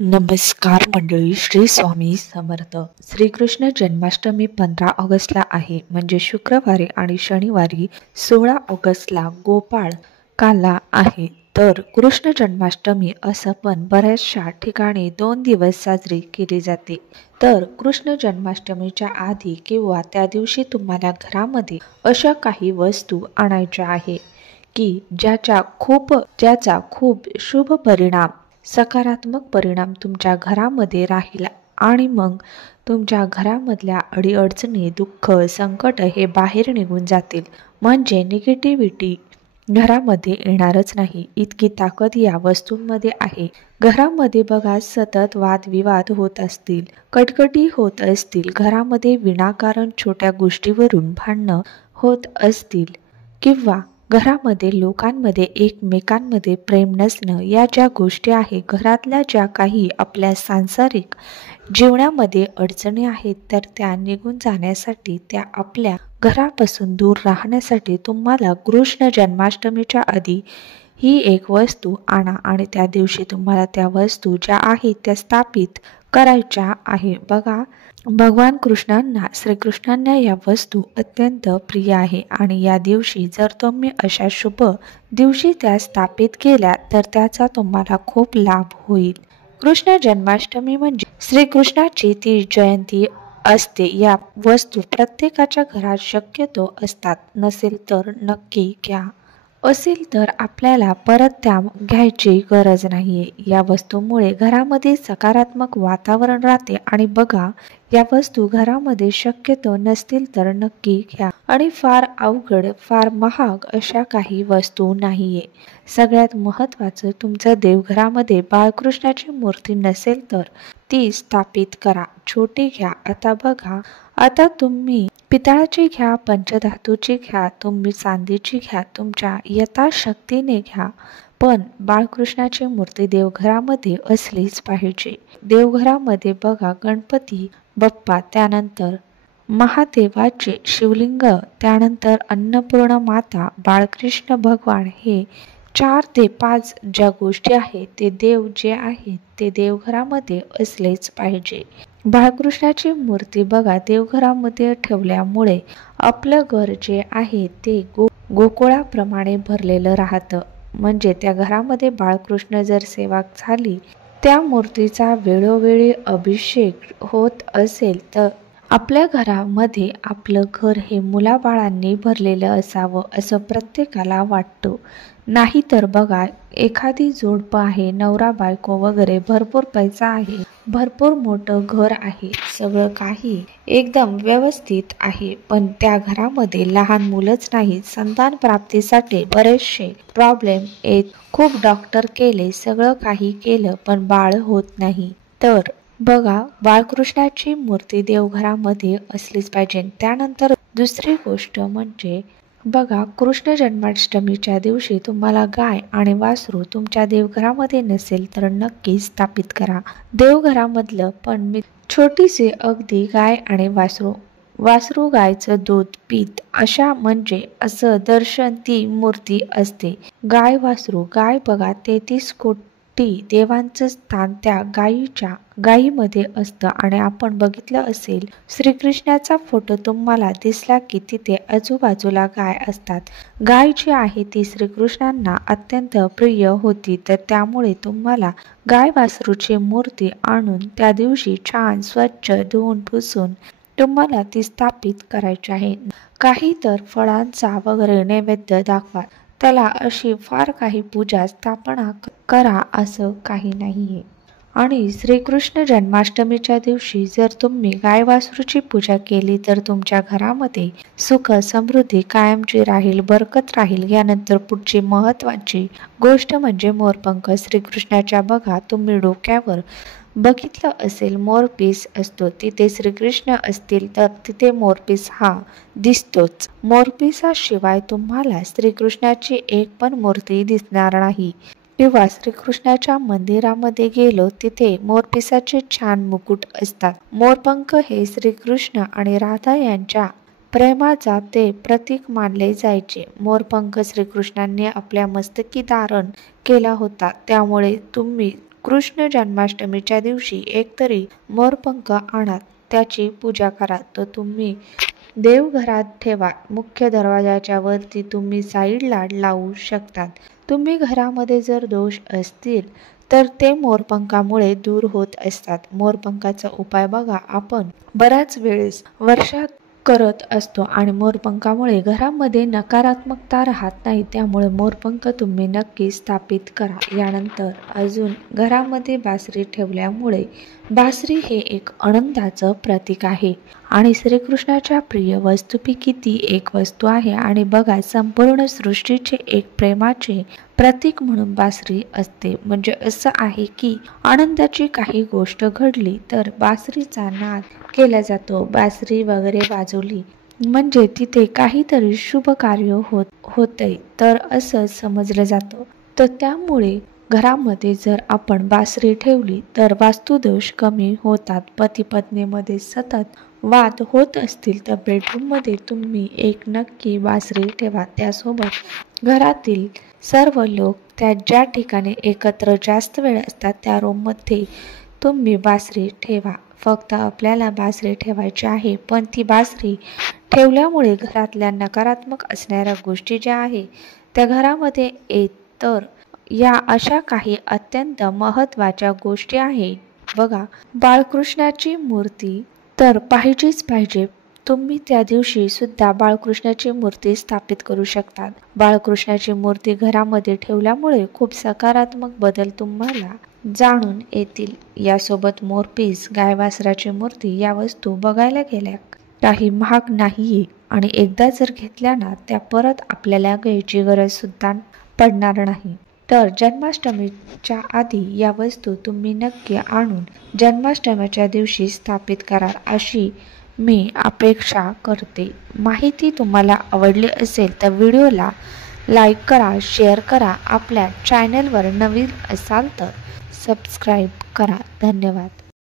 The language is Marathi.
नमस्कार मंडळी, श्री स्वामी समर्थ. श्रीकृष्ण जन्माष्टमी 15 ऑगस्टला आहे, म्हणजे शुक्रवारी, आणि शनिवारी 16 ऑगस्टला गोपाळ काला आहे. तर कृष्ण जन्माष्टमी असं पण बऱ्याचशा ठिकाणी 2 दिवस साजरी केली जाते. तर कृष्ण जन्माष्टमीच्या आधी किंवा त्या दिवशी तुम्हाला घरामध्ये अशा काही वस्तू आणायच्या आहे की ज्याचा खूप शुभ परिणाम, सकारात्मक परिणाम तुमच्या घरामध्ये राहील आणि मग तुमच्या घरामधल्या अडीअडचणी, दुःख, संकट हे बाहेर निघून जातील. म्हणजे निगेटिव्हिटी घरामध्ये येणारच नाही, इतकी ताकद या वस्तूंमध्ये आहे. घरामध्ये बघा, सतत वादविवाद होत असतील, कटकटी होत असतील, घरामध्ये विनाकारण छोट्या गोष्टीवरून भांडणं होत असतील, किंवा घरामध्ये लोकांमध्ये एकमेकांमध्ये प्रेम नसणं, या ज्या गोष्टी आहे, घरातल्या ज्या काही आपल्या सांसारिक जीवनामध्ये अडचणी आहेत, तर त्या निघून जाण्यासाठी, त्या आपल्या घरापासून दूर राहण्यासाठी तुम्हाला कृष्ण जन्माष्टमीच्या आधी ही एक वस्तू आणा आणि त्या दिवशी तुम्हाला त्या वस्तू ज्या आहेत त्या स्थापित करायच्या आहे. बघा, भगवान कृष्णांना, श्रीकृष्णांना या वस्तू अत्यंत प्रिय आहे आणि या दिवशी जर तुम्ही अशा शुभ दिवशी त्या स्थापित केल्या तर त्याचा तुम्हाला खूप लाभ होईल. कृष्ण जन्माष्टमी म्हणजे श्रीकृष्णाची ती जयंती असते. या वस्तू प्रत्येकाच्या घरात शक्यतो असतात, नसेल तर नक्की घ्या, असेल तर आपल्याला परत त्या घ्यायची गरज नाहीये. या वस्तूमुळे घरामध्ये सकारात्मक वातावरण राहते. आणि बघा, या वस्तू घरामध्ये शक्यतो नसतील तर नक्की घ्या. आणि फार अवघड, फार महाग अशा काही वस्तू नाहीये. सगळ्यात महत्त्वाचं, तुमचं देवघरामध्ये बाळकृष्णाची मूर्ती नसेल तर ती स्थापित करा. छोटी घ्या. आता बघा, आता तुम्ही पितळाची घ्या, पंचधातूची घ्या, तुम्ही चांदीची घ्या, तुमच्या यथाशक्तीने घ्या, पण बाळकृष्णाची मूर्ती देवघरामध्ये असलीच पाहिजे. देवघरामध्ये बघा, गणपती बाप्पा, त्यानंतर महादेवाचे शिवलिंग, त्यानंतर अन्नपूर्णा माता, बाळकृष्ण भगवान, हे 4 ते 5 ज्या गोष्टी आहेत, ते देव जे आहेत ते देवघरामध्ये असलेच पाहिजे. बाळकृष्णाची मूर्ती बघा देवघरामध्ये ठेवल्यामुळे आपलं घर जे आहे ते गोकुळाप्रमाणे भरलेलं राहतं. म्हणजे त्या घरामध्ये बाळकृष्ण जर सेवा झाली, त्या मूर्तीचा वेळोवेळी अभिषेक होत असेल तर आपल्या घरामध्ये आपलं घर हे मुलाबाळांनी भरलेलं असावं असं प्रत्येकाला वाटतं. नाही तर बघा, एखादी जोडपं आहे, नवरा बायको वगैरे, भरपूर पैसा आहे, भरपूर मोठं घर आहे, सगळं काही एकदम व्यवस्थित आहे, पण त्या घरामध्ये लहान मुलंच नाही, संतान प्राप्तीसाठी बरेचसे प्रॉब्लेम येत, खूप डॉक्टर केले, सगळं काही केलं, पण बाळ होत नाही. तर बघा, बाळकृष्णाची मूर्ती देवघरामध्ये असलीच पाहिजे. त्यानंतर दुसरी गोष्ट म्हणजे बघा, कृष्ण जन्माष्टमीच्या दिवशी तुम्हाला गाय आणि वासरू तुमच्या देवघरामध्ये नसेल तर नक्की स्थापित करा. देवघरामधलं पण मी छोटीशी अगदी गाय आणि वासरू गायचं दूध पीत, अशा म्हणजे असं दर्शन ती मूर्ती असते. गाय वासरू, गाय बघा 33 कोटी देवांचं स्थान त्या गायीमध्ये असतं. आणि आपण बघितलं असेल, श्रीकृष्णाचा फोटो तुम्हाला दिसला की तिथे आजूबाजूला गाय असतात. गाय जी आहे ती श्रीकृष्णांना अत्यंत प्रिय होती. तर त्यामुळे तुम्हाला गाय वासरूची मूर्ती आणून त्या दिवशी छान स्वच्छ धुवून पुसून तुम्हाला ती स्थापित करायची आहे. काही तर फळांचा वगैरे नैवेद्य दाखवा, त्याला अशी फार काही पूजा स्थापना करा असं काही नाहीये. आणि श्रीकृष्ण जन्माष्टमीच्या दिवशी जर तुम्ही गाय वासरूची पूजा केली तर तुमच्या घरामध्ये सुख समृद्धी कायमची राहील, बरकत राहील. यानंतर पुढची महत्वाची गोष्ट म्हणजे मोरपंख. श्रीकृष्णाच्या बघा, तुम्ही डोक्यावर बघितलं असेल मोरपीस असतो, तिथे श्रीकृष्ण असतील तर तिथे मोरपीस हा दिसतोच. मोरपिसाशिवाय तुम्हाला श्रीकृष्णाची एक पण मूर्ती दिसणार नाही. किंवा श्रीकृष्णाच्या मंदिरामध्ये गेलो तिथे मोरपिसाचे छान मुकुट असतात. मोरपंख हे श्रीकृष्ण आणि राधा यांच्या प्रेमाचा ते प्रतीक मानले जायचे. मोरपंख श्रीकृष्णांनी आपल्या मस्तकी धारण केला होता. त्यामुळे तुम्ही कृष्ण जन्माष्टमीच्या दिवशी एकतरी मोरपंख आणा, त्याची पूजा करा. तो तुम्ही देवघरात ठेवा. मुख्य दरवाजाच्या वरती तुम्ही साईडला लावू शकतात. तुम्ही घरामध्ये जर दोष असतील तर ते मोरपंखामुळे दूर होत असतात. मोरपंखाचा उपाय बघा, आपण बऱ्याच वेळेस वर्षात करत असतो आणि मोरपंखामुळे घरामध्ये नकारात्मकता राहत नाही. त्यामुळे मोरपंख तुम्ही नक्की स्थापित करा. यानंतर अजून घरामध्ये बासरी ठेवल्यामुळे बासरी हे एक आनंदाचं प्रतीक आहे आणि श्रीकृष्णाच्या प्रिय वस्तूपैकी ती एक वस्तू आहे. आणि बघा, संपूर्ण सृष्टीचे एक प्रेमाचे प्रतीक म्हणून बासरी असते. म्हणजे असं आहे की आनंदाची काही गोष्ट घडली तर बासरीचा नाद केला जातो. बासरी वगैरे वाजवली म्हणजे तिथे काहीतरी शुभ कार्य होतंय तर असं समजलं जातं. तर त्यामुळे घरामध्ये जर आपण बासरी ठेवली तर वास्तुदोष कमी होतात. पती पत्नीमध्ये सतत वाद होत असतील तर बेडरूममध्ये तुम्ही एक नक्की बासरी ठेवा. त्यासोबत घरातील सर्व लोक त्या ज्या ठिकाणी एकत्र जास्त वेळ असतात त्या रूममध्ये तुम्ही बासरी ठेवा. फक्त आपल्याला बासरी ठेवायची आहे, पण ती बासरी ठेवल्यामुळे घरातल्या नकारात्मक असणाऱ्या गोष्टी ज्या आहे त्या घरामध्ये येत. तर या अशा काही अत्यंत महत्त्वाच्या गोष्टी आहेत. बघा, बाळकृष्णाची मूर्ती तर पाहिजेच पाहिजे. तुम्ही त्या दिवशी सुद्धा बाळकृष्णाची मूर्ती स्थापित करू शकतात. बाळकृष्णाची मूर्ती घरामध्ये ठेवल्यामुळे खूप सकारात्मक बदल तुम्हाला जाणून येतील. यासोबत मोरपीस, गाय वासराची मूर्ती या वस्तू बघायला गेल्या काही महाग नाहीये आणि एकदा जर घेतल्या ना त्या परत आपल्याला घ्यायची गरज सुद्धा पडणार नाही. तर जन्माष्टमीच्या आधी या वस्तू तुम्ही नक्की आणून जन्माष्टमीच्या दिवशी स्थापित करा अशी मी अपेक्षा करते. माहिती तुम्हाला आवडली असेल तर व्हिडिओला लाईक करा, शेअर करा. आपल्या चॅनलवर नवीन असाल तर सबस्क्राईब करा. धन्यवाद.